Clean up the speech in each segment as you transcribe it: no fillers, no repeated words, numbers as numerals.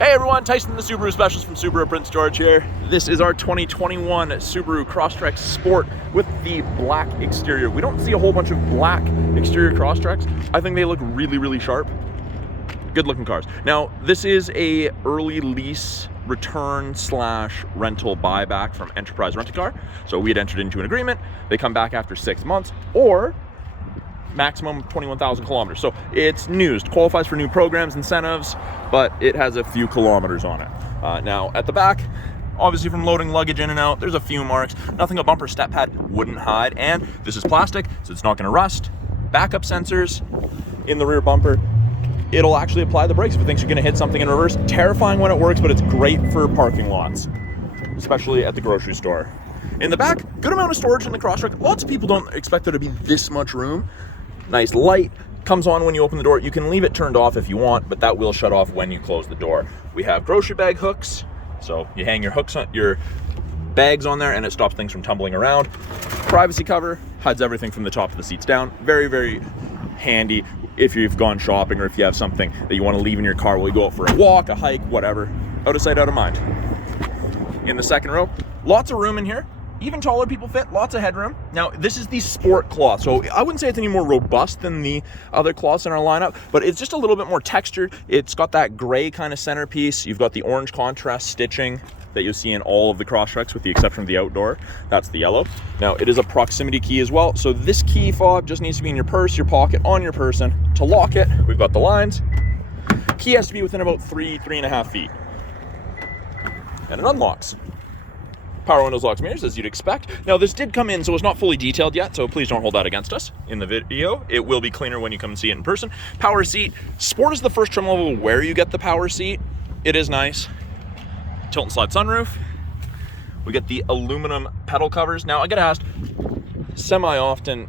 Hey everyone, Tyson the Subaru Specialist from Subaru Prince George here. This is our 2021 Subaru Crosstrek Sport with the black exterior. We don't see a whole bunch of black exterior Crosstreks. I think they look really sharp. Good looking cars. Now, this is a early lease return / rental buyback from Enterprise Rent-A-Car. So we had entered into an agreement. They come back after 6 months or maximum 21,000 kilometers. So it's new, it qualifies for new programs, incentives, but it has a few kilometers on it. Now at the back, obviously from loading luggage in and out, there's a few marks. Nothing a bumper step pad wouldn't hide, and this is plastic, so it's not gonna rust. Backup sensors in the rear bumper. It'll actually apply the brakes if it thinks you're gonna hit something in reverse. Terrifying when it works, but it's great for parking lots, especially at the grocery store. In the back, good amount of storage in the Crosstrek. Lots of people don't expect there to be this much room. Nice light comes on when you open the door. You can leave it turned off if you want, but that will shut off when you close the door. We have grocery bag hooks, so you hang your hooks on your bags on there and it stops things from tumbling around. Privacy cover hides everything from the top of the seats down. Very handy if you've gone shopping or if you have something that you want to leave in your car while you go out for a walk, a hike, whatever. Out of sight, out of mind. In the second row, lots of room in here. Even taller people fit, lots of headroom. Now, this is the sport cloth, so I wouldn't say it's any more robust than the other cloths in our lineup, but it's just a little bit more textured. It's got that gray kind of centerpiece. You've got the orange contrast stitching that you'll see in all of the Crosstreks with the exception of the outdoor. That's the yellow. Now, it is a proximity key as well, so this key fob just needs to be in your purse, your pocket, on your person. To lock it, we've got the lines. Key has to be within about 3.5 feet. And it unlocks. Power windows, locks, mirrors, as you'd expect. Now, this did come in, so it's not fully detailed yet, so please don't hold that against us in the video. It will be cleaner when you come and see it in person. Power seat. Sport is the first trim level where you get the power seat. It is nice. Tilt and slide sunroof. We get the aluminum pedal covers. Now, I get asked semi-often,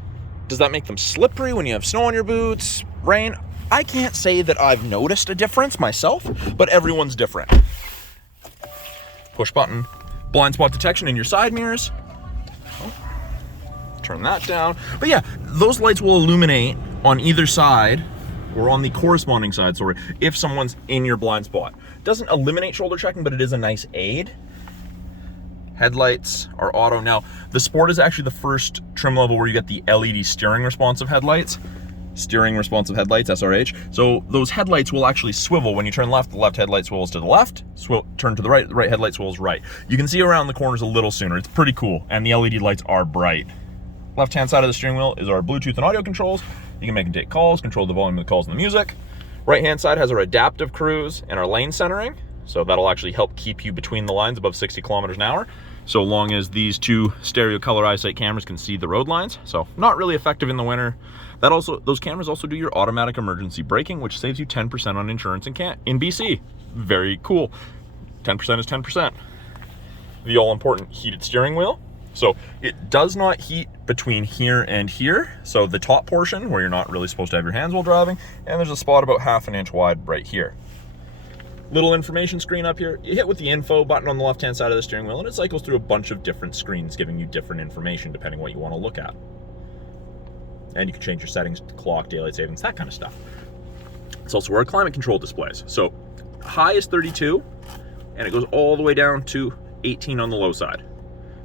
does that make them slippery when you have snow on your boots, rain? I can't say that I've noticed a difference myself, but everyone's different. Push button. Blind spot detection in your side mirrors. Oh, turn that down. But yeah, those lights will illuminate on either side, or on the corresponding side, sorry, if someone's in your blind spot. Doesn't eliminate shoulder checking, but it is a nice aid. Headlights are auto. Now, the Sport is actually the first trim level where you get the LED steering responsive headlights. Steering responsive headlights, SRH. So those headlights will actually swivel. When you turn left, the left headlight swivels to the left. Turn to the right headlight swivels right. You can see around the corners a little sooner. It's pretty cool, and the LED lights are bright. Left-hand side of the steering wheel is our Bluetooth and audio controls. You can make and take calls, control the volume of the calls and the music. Right-hand side has our adaptive cruise and our lane centering. So that'll actually help keep you between the lines above 60 kilometers an hour, so long as these two stereo color eyesight cameras can see the road lines. So not really effective in the winter. Those cameras also do your automatic emergency braking, which saves you 10% on insurance in BC. Very cool. 10% is 10%. The all-important heated steering wheel. So it does not heat between here and here. So the top portion where you're not really supposed to have your hands while driving, and there's a spot about 1/2 inch wide right here. Little information screen up here. You hit with the info button on the left-hand side of the steering wheel, and it cycles through a bunch of different screens giving you different information depending what you want to look at. And you can change your settings to clock, daylight savings, that kind of stuff. It's also where our climate control displays. So high is 32, and it goes all the way down to 18 on the low side.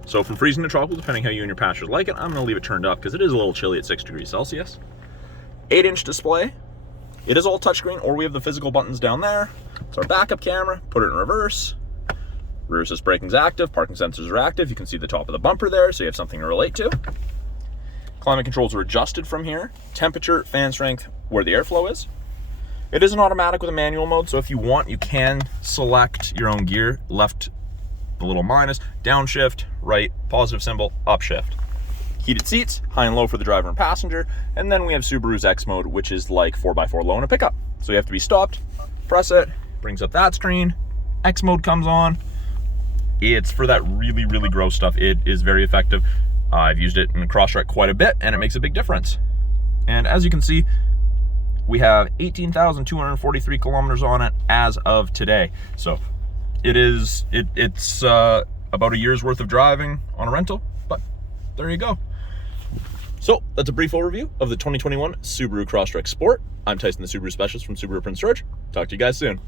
So from freezing to tropical, depending how you and your passengers like it, I'm gonna leave it turned up because it is a little chilly at 6 degrees Celsius. 8-inch display. It is all touchscreen, or we have the physical buttons down there. It's our backup camera, put it in reverse. Rear assist braking's active, parking sensors are active. You can see the top of the bumper there, so you have something to relate to. Climate controls are adjusted from here. Temperature, fan strength, where the airflow is. It is an automatic with a manual mode, so if you want, you can select your own gear. Left, the little minus, downshift, right, positive symbol, upshift. Heated seats, high and low for the driver and passenger. And then we have Subaru's X mode, which is like 4x4 low in a pickup. So you have to be stopped, press it, brings up that screen. X mode comes on. It's for that really gross stuff. It is very effective. I've used it in the Crosstrek quite a bit, and it makes a big difference. And as you can see, we have 18,243 kilometers on it as of today. So it's about a year's worth of driving on a rental, but there you go. So that's a brief overview of the 2021 Subaru Crosstrek Sport. I'm Tyson, the Subaru Specialist from Subaru Prince George. Talk to you guys soon.